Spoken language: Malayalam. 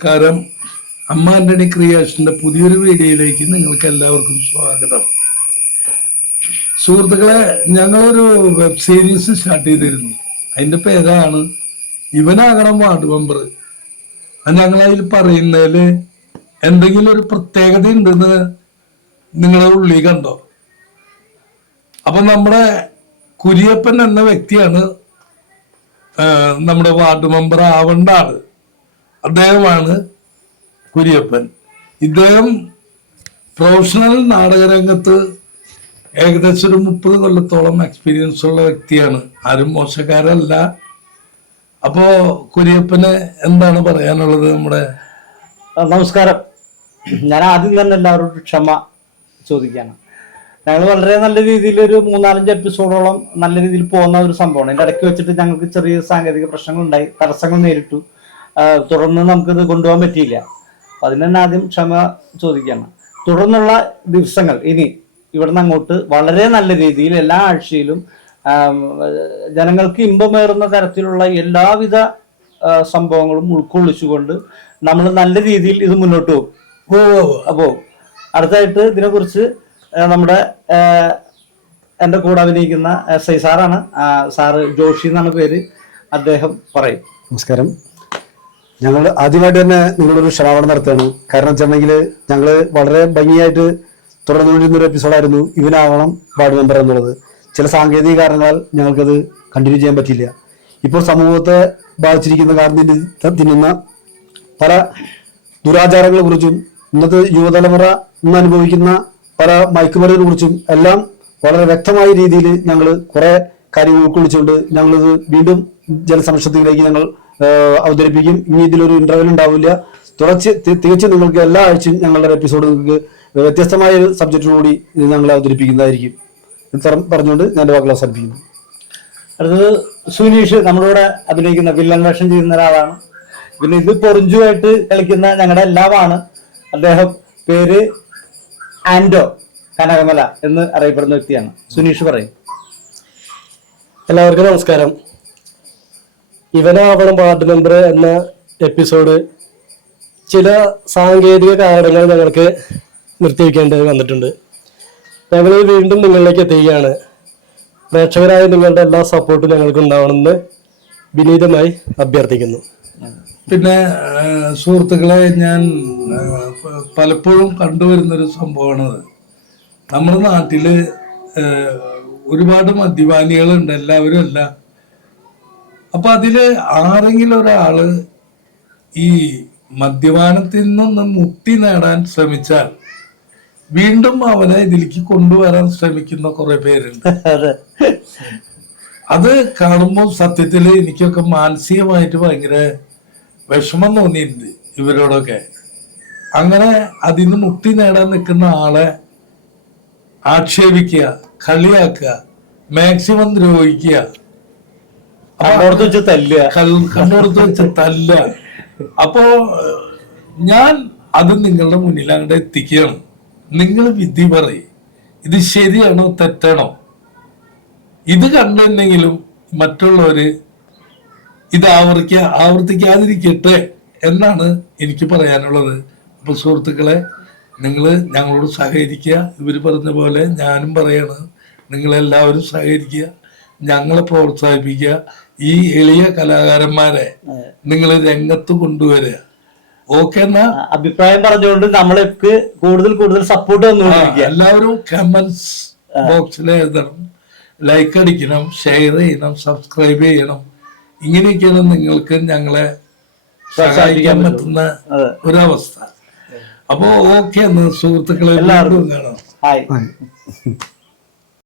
നമസ്കാരം. അമ്മ ആന്റണി ക്രിയേഷന്റെ പുതിയൊരു വീഡിയോയിലേക്ക് നിങ്ങൾക്ക് എല്ലാവർക്കും സ്വാഗതം. സുഹൃത്തുക്കളെ, ഞങ്ങളൊരു വെബ് സീരീസ് സ്റ്റാർട്ട് ചെയ്തിരുന്നു. അതിന്റെ പേരാണ് ഇവനാകണം വാർഡ് മെമ്പർ. ഞങ്ങളതിൽ പറയുന്നതിൽ എന്തെങ്കിലും ഒരു പ്രത്യേകത ഉണ്ടെന്ന് നിങ്ങളുടെ ഉള്ളിൽ കണ്ടോ? അപ്പൊ നമ്മുടെ കുര്യപ്പൻ എന്ന വ്യക്തിയാണ് നമ്മുടെ വാർഡ് മെമ്പർ ആവേണ്ട ആള്. അദ്ദേഹമാണ് കുര്യപ്പൻ. ഇദ്ദേഹം പ്രൊഫഷണൽ നാടകരംഗത്ത് ഏകദേശം ഒരു 30 കൊല്ലത്തോളം എക്സ്പീരിയൻസ് ഉള്ള വ്യക്തിയാണ്. ആരും മോശക്കാരല്ല. അപ്പോ കുര്യപ്പന് എന്താണ് പറയാനുള്ളത്? നമ്മുടെ നമസ്കാരം. ഞാൻ ആദ്യം തന്നെ എല്ലാവരോടും ക്ഷമ ചോദിക്കുകയാണ്. ഞങ്ങൾ വളരെ നല്ല രീതിയിൽ ഒരു 3-4 എപ്പിസോഡോളം നല്ല രീതിയിൽ പോകുന്ന ഒരു സംഭവമാണ്. എൻ്റെ ഇടയ്ക്ക് വെച്ചിട്ട് ഞങ്ങൾക്ക് ചെറിയ സാങ്കേതിക പ്രശ്നങ്ങളുണ്ടായി, തടസ്സങ്ങൾ നേരിട്ടു. തുടർന്ന് നമുക്കിത് കൊണ്ടുപോകാൻ പറ്റിയില്ല. അപ്പം അതിന് തന്നെ ആദ്യം ക്ഷമ ചോദിക്കുകയാണ്. തുടർന്നുള്ള ദിവസങ്ങൾ ഇനി ഇവിടെ നിന്ന് അങ്ങോട്ട് വളരെ നല്ല രീതിയിൽ എല്ലാ ആഴ്ചയിലും ജനങ്ങൾക്ക് ഇമ്പമേറുന്ന തരത്തിലുള്ള എല്ലാവിധ സംഭവങ്ങളും ഉൾക്കൊള്ളിച്ചുകൊണ്ട് നമ്മൾ നല്ല രീതിയിൽ ഇത് മുന്നോട്ട് പോകും. അപ്പോൾ അടുത്തായിട്ട് ഇതിനെക്കുറിച്ച് നമ്മുടെ എൻ്റെ കൂടെ അഭിനയിക്കുന്ന SI സാറാണ്. സാറ് ജോഷി എന്നാണ് പേര്. അദ്ദേഹം പറയും. നമസ്കാരം. ഞങ്ങൾ ആദ്യമായിട്ട് തന്നെ നിങ്ങളൊരു ക്ഷമാപണം നടത്തുകയാണ്. കാരണം വെച്ചിട്ടുണ്ടെങ്കിൽ ഞങ്ങൾ വളരെ ഭംഗിയായിട്ട് തുടർന്നുകൊണ്ടിരുന്നൊരു എപ്പിസോഡായിരുന്നു ഇവനാവണം വാർഡ് മെമ്പർ എന്നുള്ളത്. ചില സാങ്കേതിക കാരണങ്ങളാൽ ഞങ്ങൾക്കത് കണ്ടിന്യൂ ചെയ്യാൻ പറ്റില്ല. ഇപ്പോൾ സമൂഹത്തെ ബാധിച്ചിരിക്കുന്ന കാരണം തിന്നുന്ന പല ദുരാചാരങ്ങളെ കുറിച്ചും ഇന്നത്തെ യുവതലമുറ ഇന്ന് അനുഭവിക്കുന്ന പല മയക്കുമരുന്നിനെ കുറിച്ചും എല്ലാം വളരെ വ്യക്തമായ രീതിയിൽ ഞങ്ങൾ കുറെ കാര്യങ്ങൾ ഉൾക്കൊള്ളിച്ചുകൊണ്ട് ഞങ്ങളിത് വീണ്ടും ജനസംരക്ഷണത്തിലേക്ക് ഞങ്ങൾ അവതരിപ്പിക്കും. ഇനി ഇതിലൊരു ഇന്റർവെൽ ഉണ്ടാവില്ല. തികച്ചും നിങ്ങൾക്ക് എല്ലാ ആഴ്ചയും ഞങ്ങളുടെ എപ്പിസോഡ് നിങ്ങൾക്ക് വ്യത്യസ്തമായ ഒരു സബ്ജക്റ്റിനോടി ഇത് ഞങ്ങൾ അവതരിപ്പിക്കുന്നതായിരിക്കും. ഇത്തരം പറഞ്ഞുകൊണ്ട് ഞാൻ എൻ്റെ വാക്കുകൾ അവസാനിപ്പിക്കുന്നു. അടുത്തത് സുനീഷ്, നമ്മളിവിടെ അഭിനയിക്കുന്ന വില്ലൻ വേഷം ചെയ്യുന്ന ഒരാളാണ്. പിന്നെ ഇത് പൊറിഞ്ചുമായിട്ട് കളിക്കുന്ന ഞങ്ങളുടെ എല്ലാമാണ്. അദ്ദേഹം പേര് ആൻഡോ കനകമല എന്ന് അറിയപ്പെടുന്ന വ്യക്തിയാണ്. സുനീഷ് പറയും. എല്ലാവർക്കും നമസ്കാരം. ഇവനാവണം വാർഡ് മെമ്പർ എന്ന എപ്പിസോഡ് ചില സാങ്കേതിക കാരണങ്ങൾ ഞങ്ങൾക്ക് നിർത്തിവെക്കേണ്ടി വന്നിട്ടുണ്ട്. ഞങ്ങൾ വീണ്ടും നിങ്ങളിലേക്ക് എത്തുകയാണ്. പ്രേക്ഷകരായ നിങ്ങളുടെ എല്ലാ സപ്പോർട്ടും ഞങ്ങൾക്ക് ഉണ്ടാവണമെന്ന് വിനീതമായി അഭ്യർത്ഥിക്കുന്നു. പിന്നെ സുഹൃത്തുക്കളെ, ഞാൻ പലപ്പോഴും കണ്ടുവരുന്നൊരു സംഭവമാണത്. നമ്മുടെ നാട്ടില് ഒരുപാട് മദ്യപാനികളുണ്ട്, എല്ലാവരും അല്ല. അപ്പൊ അതില് ആരെങ്കിലും ഒരാള് ഈ മദ്യപാനത്തിൽ നിന്നൊന്ന് മുക്തി നേടാൻ ശ്രമിച്ചാൽ വീണ്ടും അവനെ ഇതിലേക്ക് കൊണ്ടുവരാൻ ശ്രമിക്കുന്ന കുറെ പേരുണ്ട്. അത് കാണുമ്പോൾ സത്യത്തില് എനിക്കൊക്കെ മാനസികമായിട്ട് ഭയങ്കര വിഷമം തോന്നിയിട്ടുണ്ട് ഇവരോടൊക്കെ. അങ്ങനെ അതിന് മുക്തി നേടാൻ നിൽക്കുന്ന ആളെ ആക്ഷേപിക്കുക, കളിയാക്കുക, മാക്സിമം ദ്രോഹിക്കുക, കണ്ണോടത്ത് വെച്ച് തല്ലുക. അപ്പോ ഞാൻ അത് നിങ്ങളുടെ മുന്നിൽ അങ്ങോട്ട് എത്തിക്കുകയാണ്. നിങ്ങൾ വിധി പറയും, ഇത് ശരിയാണോ തെറ്റാണോ? ഇത് കണ്ടെന്നെങ്കിലും മറ്റുള്ളവര് ഇത് ആവർത്തിക്കാതിരിക്കട്ടെ എന്നാണ് എനിക്ക് പറയാനുള്ളത്. അപ്പൊ സുഹൃത്തുക്കളെ, നിങ്ങൾ ഞങ്ങളോട് സഹകരിക്കുക. ഇവര് പറഞ്ഞ പോലെ ഞാനും പറയാണ്, നിങ്ങളെല്ലാവരും സഹകരിക്കുക, ഞങ്ങളെ പ്രോത്സാഹിപ്പിക്കുക. ഈ എളിയ കലാകാരന്മാരെ നിങ്ങൾ രംഗത്ത് കൊണ്ടുവരിക. ഓക്കെ എന്നാ അഭിപ്രായം പറഞ്ഞുകൊണ്ട് നമ്മൾക്ക് കൂടുതൽ സപ്പോർട്ട് തന്നുകൊണ്ടിരിക്കുക. എല്ലാവരും കമന്റ്സ് ബോക്സിൽ എഴുതണം, ലൈക്ക് അടിക്കണം, ഷെയർ ചെയ്യണം, സബ്സ്ക്രൈബ് ചെയ്യണം. ഇങ്ങനെയൊക്കെയാണ് നിങ്ങൾക്ക് ഞങ്ങളെ സഹായിക്കാൻ പറ്റുന്ന ഒരവസ്ഥ. അപ്പോ ഓക്കെ എന്ന് സുഹൃത്തുക്കളെ എല്ലാവരും കാണാം.